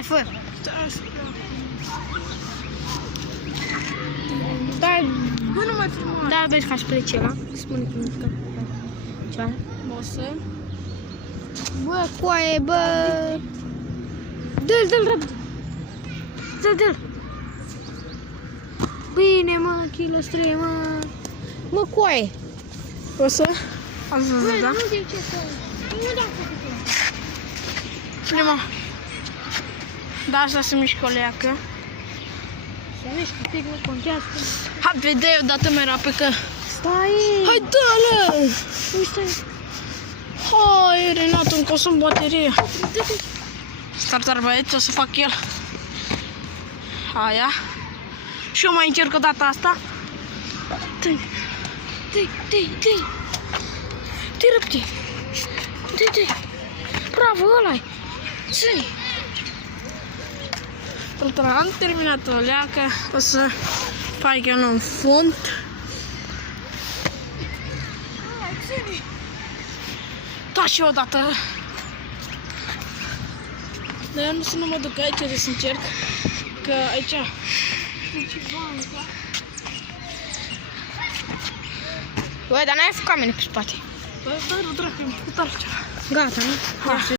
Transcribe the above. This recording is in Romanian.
Hai, fă! Bă, nu mai filma. Da, vezi ca spre ceva. Spune că nu știu. Ceva. Mosă. Bă, coaie, bă! Dă-l repede! Dă-l! Bine, mă, kilo 3, mă! Mă, coaie! O să? Ați Bă, văzut, da? nu de ce să... Nu da Prima. Da, asta se mișcă o leacă. să mișcă, pic, nu contează. Hai, vedei odată mai rapid că... Stai! Hai, dă-le! Uite! Hai, Renato, încă o să-mi baterie. Dă-te! Startar, băieți, o să fac el. Aia. Și eu mai încerc o dată asta. Dă-i! Repede. Dă-i! Bravo, ăla-i! Ține! Am terminat o leacă. O să fac eu în fund. Da, și o dată. Dar eu nu să nu mă duc aici de să încerc. Că aici... Băi, dar n-ai făcut camene pe spate. Bă, dracu, am făcut altceva. Gata, nu? Hai.